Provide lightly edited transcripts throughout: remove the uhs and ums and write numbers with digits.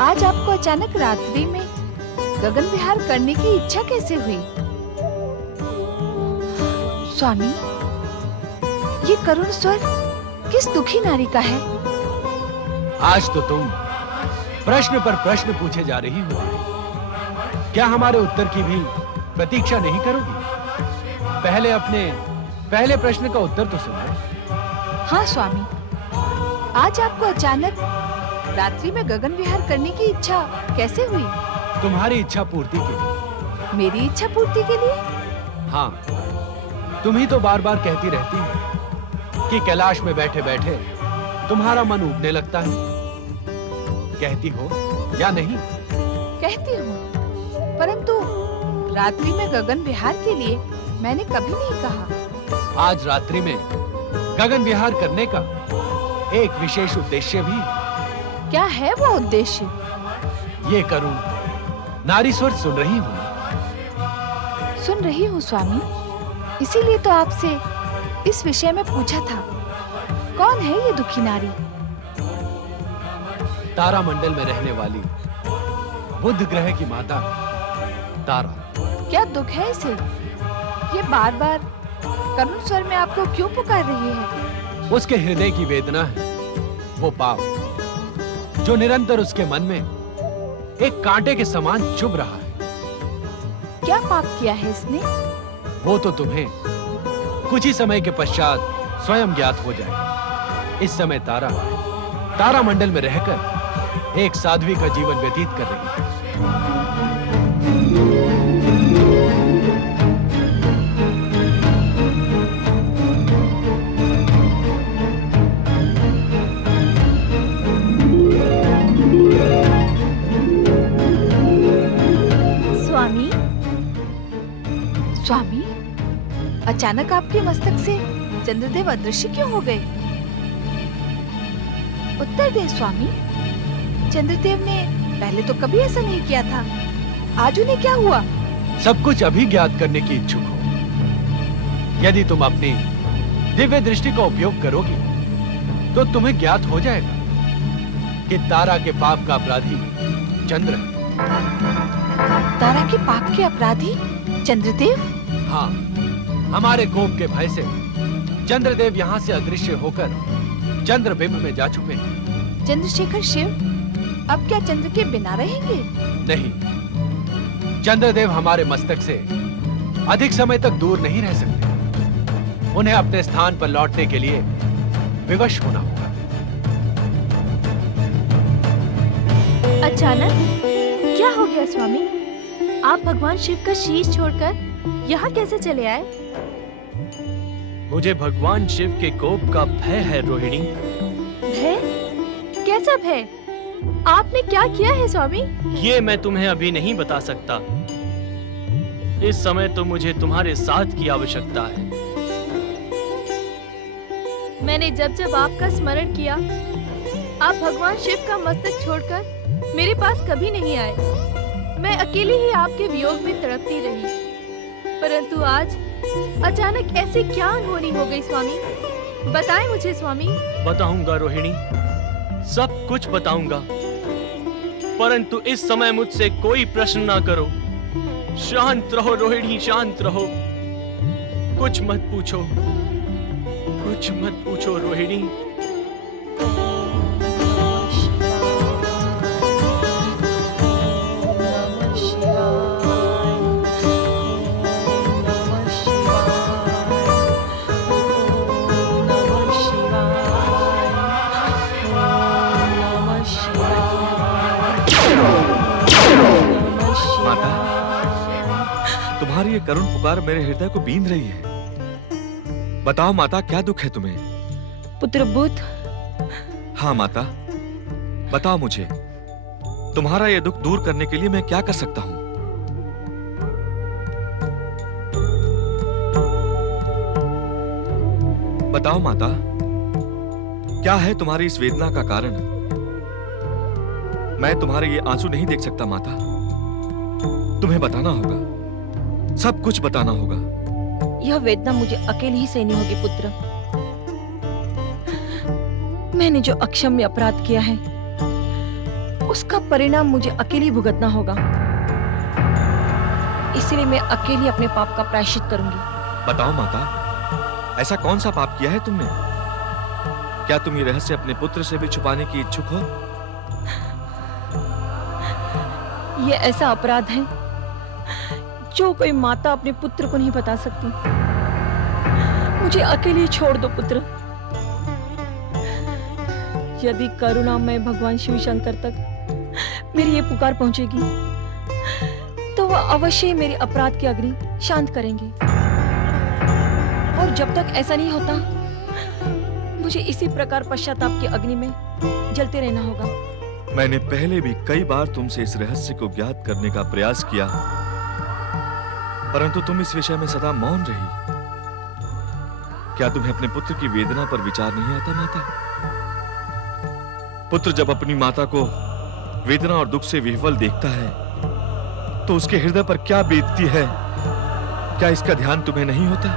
आज आपको अचानक रात्रि में गगन विहार करने की इच्छा कैसे हुई? स्वामी, ये करुण स्वर किस दुखी नारी का है? आज तो तुम प्रश्न पर प्रश्न पूछे जा रही हो। क्या हमारे उत्तर की भी प्रतीक्षा नहीं करोगी? पहले प्रश्न का उत्तर तो सुनो। हाँ स्वामी, आज आपको अचानक रात्रि में गगन विहार करने की इच्छा कैसे हुई? तुम्हारी इच्छा पूर्ति के लिए। मेरी इच्छा पूर्ति के लिए? हाँ, तुम ही तो बार बार कहती रहती हो कि कैलाश में बैठे बैठे तुम्हारा मन उबने लगता है। कहती हो या नहीं? कहती हूँ, परंतु रात्रि में गगन विहार के लिए मैंने कभी नहीं कहा। आज रात्रि में गगन विहार करने का एक विशेष उद्देश्य भी। क्या है वो उद्देश्य? ये करुण नारी स्वर सुन रही हूँ। सुन रही हूँ स्वामी, इसीलिए तो आपसे इस विषय में पूछा था। कौन है ये दुखी नारी? तारा मंडल में रहने वाली बुध ग्रह की माता तारा। क्या दुख है इसे? ये बार बार करुण स्वर में आपको क्यों पुकार रही है? उसके हृदय की वेदना है वो पाप जो निरंतर उसके मन में एक कांटे के समान चुभ रहा है। क्या पाप किया है इसने? वो तो तुम्हें कुछ ही समय के पश्चात स्वयं ज्ञात हो जाए। इस समय तारा मंडल में रहकर एक साध्वी का जीवन व्यतीत कर रही है। स्वामी, अचानक आपके मस्तक से चंद्रदेव अदृश्य क्यों हो गए? उत्तर दे स्वामी, चंद्रदेव ने पहले तो कभी ऐसा नहीं किया था। आज उन्हें क्या हुआ? सब कुछ अभी ज्ञात करने की इच्छुक हो। यदि तुम अपनी दिव्य दृष्टि का उपयोग करोगी तो तुम्हें ज्ञात हो जाएगा कि तारा के पाप का अपराधी चंद्र है। तारा के पाप के अपराधी चंद्रदेव? हाँ, हमारे कोप के भय से चंद्रदेव यहाँ से अदृश्य होकर चंद्रबिंब में जा चुके हैं। चंद्रशेखर शिव अब क्या चंद्र के बिना रहेंगे? नहीं, चंद्रदेव हमारे मस्तक से अधिक समय तक दूर नहीं रह सकते। उन्हें अपने स्थान पर लौटने के लिए विवश होना होगा। अचानक क्या हो गया स्वामी? आप भगवान शिव का शीश छोड़कर यहाँ कैसे चले आए? मुझे भगवान शिव के कोप का भय है रोहिणी। भय? कैसा भय? आपने क्या किया है स्वामी? ये मैं तुम्हें अभी नहीं बता सकता। इस समय तो मुझे तुम्हारे साथ की आवश्यकता है। मैंने जब आपका स्मरण किया, आप भगवान शिव का मस्तक छोड़कर मेरे पास कभी नहीं आए। मैं अकेली ही आपके वियोग में तड़पती रही, परंतु आज अचानक ऐसी क्या अनहोनी हो गई स्वामी? बताएं मुझे स्वामी। बताऊंगा रोहिणी, सब कुछ बताऊंगा, परंतु इस समय मुझसे कोई प्रश्न ना करो। शांत रहो रोहिणी, शांत रहो। कुछ मत पूछो, कुछ मत पूछो रोहिणी। तुम्हारी ये करुण पुकार मेरे हृदय को बींध रही है। बताओ माता, क्या दुख है तुम्हें? पुत्र बुध। हाँ माता, बताओ मुझे, तुम्हारा ये दुख दूर करने के लिए मैं क्या कर सकता हूँ? बताओ माता, क्या है तुम्हारी इस वेदना का कारण? मैं तुम्हारे ये आंसू नहीं देख सकता माता। तुम्हें बताना होगा, सब कुछ बताना होगा। यह वेदना मुझे अकेले ही सहनी होगी पुत्र। मैंने जो अक्षम्य अपराध किया है उसका परिणाम मुझे अकेली भुगतना होगा। इसलिए मैं अकेली अपने पाप का प्रायश्चित करूंगी। बताओ माता, ऐसा कौन सा पाप किया है तुमने? क्या तुम ये रहस्य अपने पुत्र से भी छुपाने की इच्छुक हो? ये ऐसा अपराध है जो कोई माता अपने पुत्र को नहीं बता सकती। मुझे अकेली छोड़ दो पुत्र। यदि करुणामय भगवान शिव शंकर तक मेरी ये पुकार पहुंचेगी तो वह अवश्य ही मेरे अपराध की अग्नि शांत करेंगे। और जब तक ऐसा नहीं होता मुझे इसी प्रकार पश्चाताप की अग्नि में जलते रहना होगा। मैंने पहले भी कई बार तुमसे इस रहस्य को ज्ञात करने का प्रयास किया, परंतु तुम इस विषय में सदा मौन रही। क्या तुम्हें अपने पुत्र की वेदना पर विचार नहीं आता माता? पुत्र जब अपनी माता को वेदना और दुख से विह्वल देखता है तो उसके हृदय पर क्या बीतती है, क्या इसका ध्यान तुम्हें नहीं होता?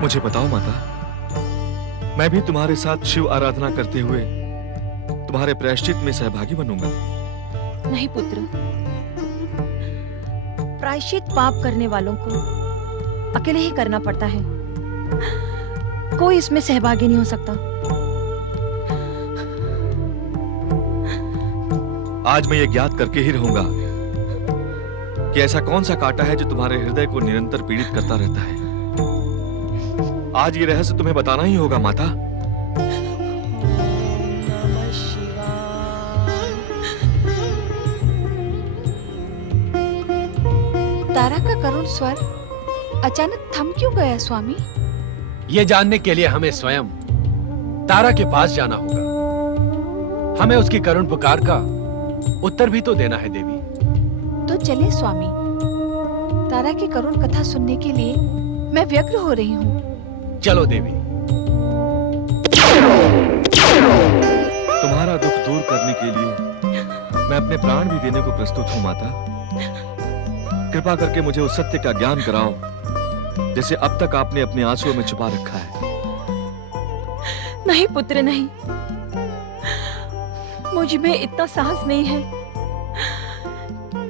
मुझे बताओ माता, मैं भी तुम्हारे साथ शिव आराधना करते हुए तुम्हारे प्रायश्चित में सहभागी बनूंगा। नहीं पुत्र, प्रायश्चित पाप करने वालों को अकेले ही करना पड़ता है। कोई इसमें सहभागी नहीं हो सकता। आज मैं ये ज्ञात करके ही रहूंगा कि ऐसा कौन सा कांटा है जो तुम्हारे हृदय को निरंतर पीड़ित करता रहता है। आज ये रहस्य तुम्हें बताना ही होगा माता। तारा का करुण स्वर अचानक थम क्यों गया स्वामी? ये जानने के लिए हमें स्वयं तारा के पास जाना होगा। हमें उसकी करुण पुकार का उत्तर भी तो देना है देवी। तो चले स्वामी, तारा की करुण कथा सुनने के लिए मैं व्यग्र हो रही हूँ। चलो देवी। तुम्हारा दुख दूर करने के लिए मैं अपने प्राण भी देने को प्रस्तुत हूँ माता। कृपा करके मुझे उस सत्य का ज्ञान कराओ जिसे अब तक आपने अपने आंसुओं में छुपा रखा है। नहीं पुत्र नहीं, मुझ में इतना साहस नहीं है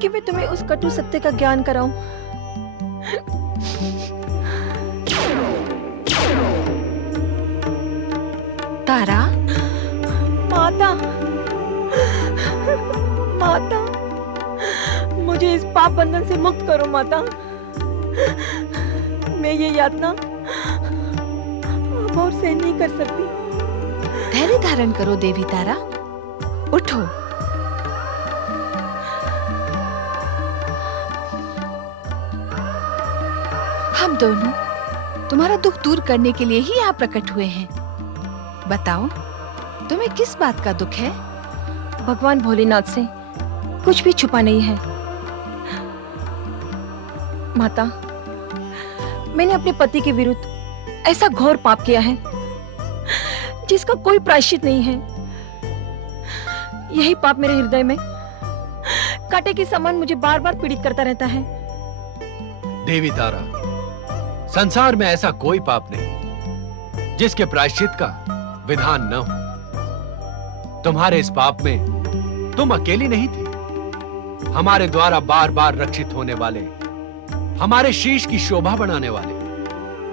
कि मैं तुम्हें उस कटु सत्य का ज्ञान कराऊं। तारा, माता, माता, मुझे इस पाप बंधन से मुक्त करो माता। मैं ये यातना अब और सहन नहीं कर सकती। धैर्य धारण करो देवी तारा, उठो। हम दोनों तुम्हारा दुख दूर करने के लिए ही यहाँ प्रकट हुए हैं। बताओ, तुम्हें किस बात का दुख है? भगवान भोलेनाथ से कुछ भी छुपा नहीं है माता। मैंने अपने पति के विरुद्ध ऐसा घोर पाप किया है जिसका कोई प्रायश्चित नहीं है। यही पाप मेरे हृदय में कांटे के समान मुझे बार बार पीड़ित करता रहता है। देवी तारा, संसार में ऐसा कोई पाप नहीं जिसके प्रायश्चित का विधान न हो। तुम्हारे इस पाप में तुम अकेली नहीं थी। हमारे द्वारा बार बार रक्षित होने वाले, हमारे शीश की शोभा बढ़ाने वाले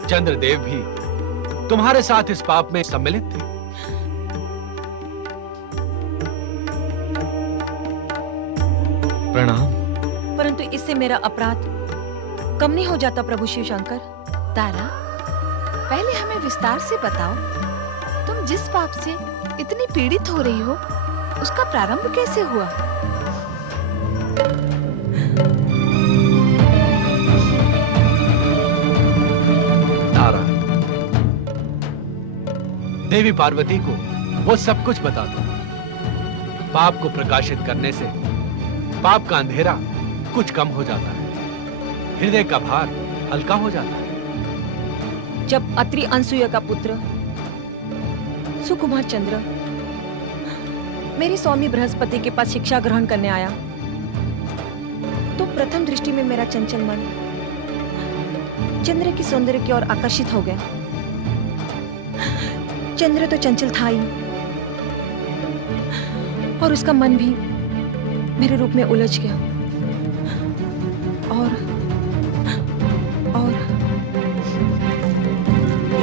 चंद्रदेव भी तुम्हारे साथ इस पाप में सम्मिलित थे। प्रणाम। परंतु इससे मेरा अपराध कम नहीं हो जाता प्रभु शिव शंकर। तारा, पहले हमें विस्तार से बताओ, तुम जिस पाप से इतनी पीड़ित हो रही हो उसका प्रारंभ कैसे हुआ? तारा, देवी पार्वती को वो सब कुछ बता दो। पाप को प्रकाशित करने से पाप का अंधेरा कुछ कम हो जाता है, हृदय का भार हल्का हो जाता है। जब अत्रि अनसुया का पुत्र सुकुमार चंद्र मेरे स्वामी बृहस्पति के पास शिक्षा ग्रहण करने आया तो प्रथम दृष्टि में मेरा चंचल मन चंद्र की सौंदर्य की ओर आकर्षित हो गया। चंद्र तो चंचल था ही, और उसका मन भी मेरे रूप में उलझ गया। और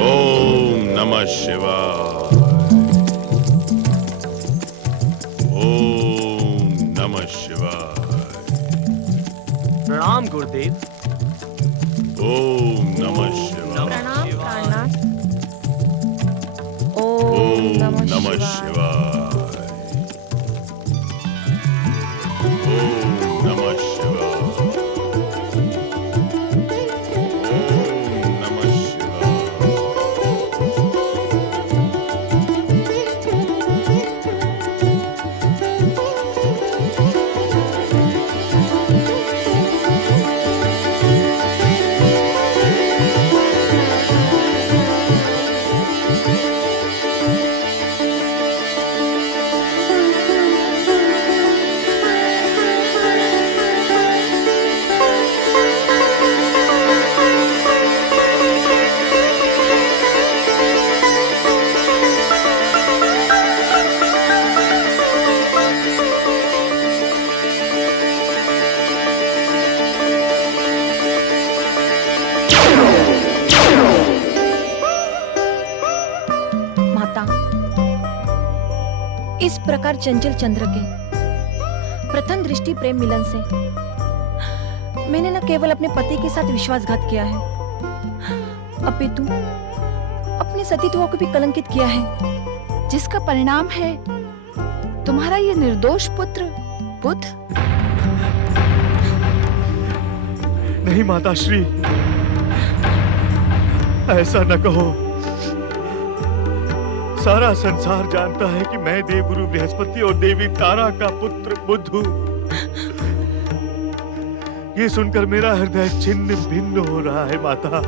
ओम नमः शिवाय। ओम नमः शिवाय। प्रणाम गुरुदेव। ओम नमः शिवाय। प्रणाम कालनाथ। ओम नमः शिवाय। ओम नमः शिवाय। ओम नमः शिवाय। माता, इस प्रकार चंचल चंद्र के प्रथम दृष्टि प्रेम मिलन से मैंने न केवल अपने पति के साथ विश्वासघात किया है, अपितु अपने सतीत्व को भी कलंकित किया है, जिसका परिणाम है तुम्हारा ये निर्दोष पुत्र बुध। नहीं माता श्री, ऐसा न कहो। सारा संसार जानता है कि मैं देवगुरु बृहस्पति और देवी तारा का पुत्र बुध हूं। ये सुनकर मेरा हृदय छिन्न भिन्न हो रहा है माता।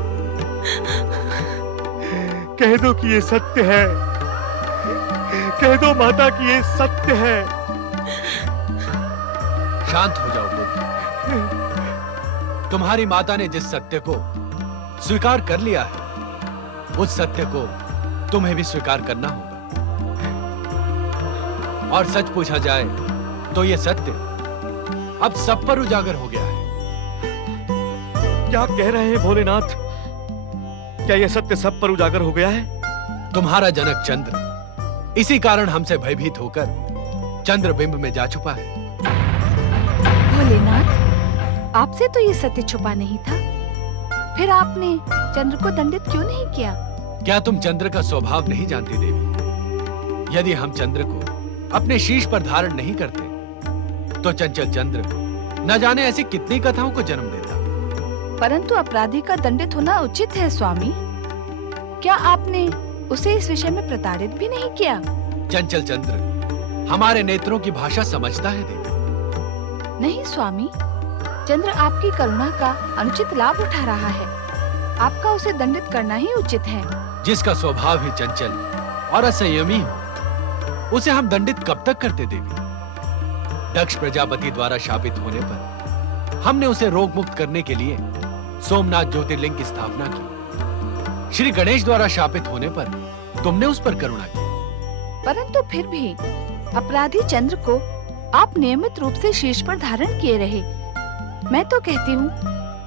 कह दो कि ये सत्य है। कह दो माता कि ये सत्य है। शांत हो जाओ बुध। तुम्हारी माता ने जिस सत्य को स्वीकार कर लिया है, उस सत्य को तुम्हें भी स्वीकार करना होगा। और सच पूछा जाए तो यह सत्य अब सब पर उजागर हो गया है। क्या कह रहे हैं भोलेनाथ? क्या यह सत्य सब पर उजागर हो गया है? तुम्हारा जनक चंद्र इसी कारण हमसे भयभीत होकर चंद्रबिंब में जा छुपा है। भोलेनाथ, आपसे तो ये सत्य छुपा नहीं था, फिर आपने चंद्र को दंडित क्यों नहीं किया? क्या तुम चंद्र का स्वभाव नहीं जानती देवी? यदि हम चंद्र को अपने शीश पर धारण नहीं करते तो चंचल चंद्र न जाने ऐसी कितनी कथाओं को जन्म देता। परंतु अपराधी का दंडित होना उचित है स्वामी। क्या आपने उसे इस विषय में प्रताड़ित भी नहीं किया? चंचल चंद्र हमारे नेत्रों की भाषा समझता है देवी। नहीं स्वामी, चंद्र आपकी करुणा का अनुचित लाभ उठा रहा है। आपका उसे दंडित करना ही उचित है। जिसका स्वभाव ही चंचल और असंयमी हो, उसे हम दंडित कब तक करते देवी? दक्ष प्रजापति द्वारा शापित होने पर हमने उसे रोग मुक्त करने के लिए सोमनाथ ज्योतिर्लिंग की स्थापना की। श्री गणेश द्वारा शापित होने पर तुमने उस पर करुणा की। परंतु फिर भी अपराधी चंद्र को आप नियमित रूप से शीर्ष पर धारण किए रहे। मैं तो कहती हूँ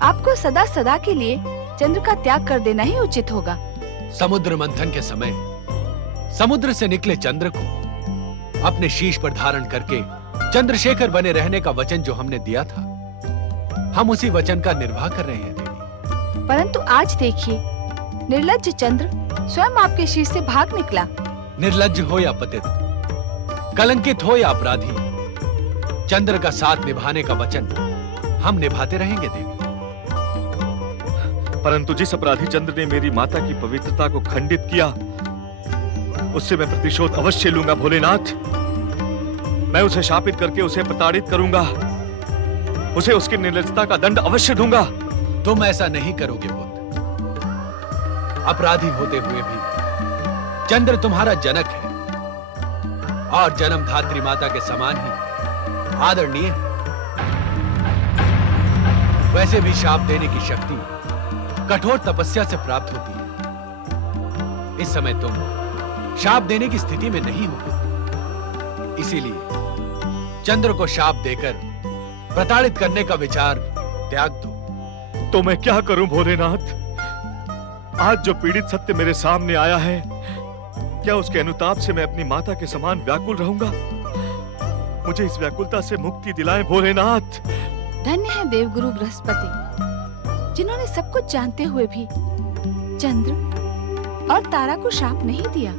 आपको सदा सदा के लिए चंद्र का त्याग कर देना ही उचित होगा। समुद्र मंथन के समय समुद्र से निकले चंद्र को अपने शीश पर धारण करके चंद्रशेखर बने रहने का वचन जो हमने दिया था, हम उसी वचन का निर्वाह कर रहे हैं देवी। परंतु आज देखिए, निर्लज्ज चंद्र स्वयं आपके शीश से भाग निकला। निर्लज्ज हो या पतित, कलंकित हो या अपराधी, चंद्र का साथ निभाने का वचन हम निभाते रहेंगे देवी। परंतु जिस अपराधी चंद्र ने मेरी माता की पवित्रता को खंडित किया, उससे मैं प्रतिशोध अवश्य लूंगा भोलेनाथ। मैं उसे शापित करके उसे प्रताड़ित करूंगा। उसे उसकी निर्लज्जता का दंड अवश्य दूंगा। तुम ऐसा नहीं करोगे बुध। अपराधी होते हुए भी चंद्र तुम्हारा जनक है और जन्मधात्री माता के समान ही आदरणीय है। वैसे भी शाप देने की शक्ति कठोर तपस्या से प्राप्त होती है। इस समय तुम शाप देने की स्थिति में नहीं हो, इसीलिए चंद्र को शाप देकर प्रताड़ित करने का विचार त्याग दो। तो मैं क्या करूं भोलेनाथ? आज जो पीड़ित सत्य मेरे सामने आया है, क्या उसके अनुताप से मैं अपनी माता के समान व्याकुल रहूंगा? मुझे इस व्याकुलता से मुक्ति दिलाएं भोलेनाथ। धन्य है देवगुरु बृहस्पति, जिन्होंने सब कुछ जानते हुए भी चंद्र और तारा को शाप नहीं दिया।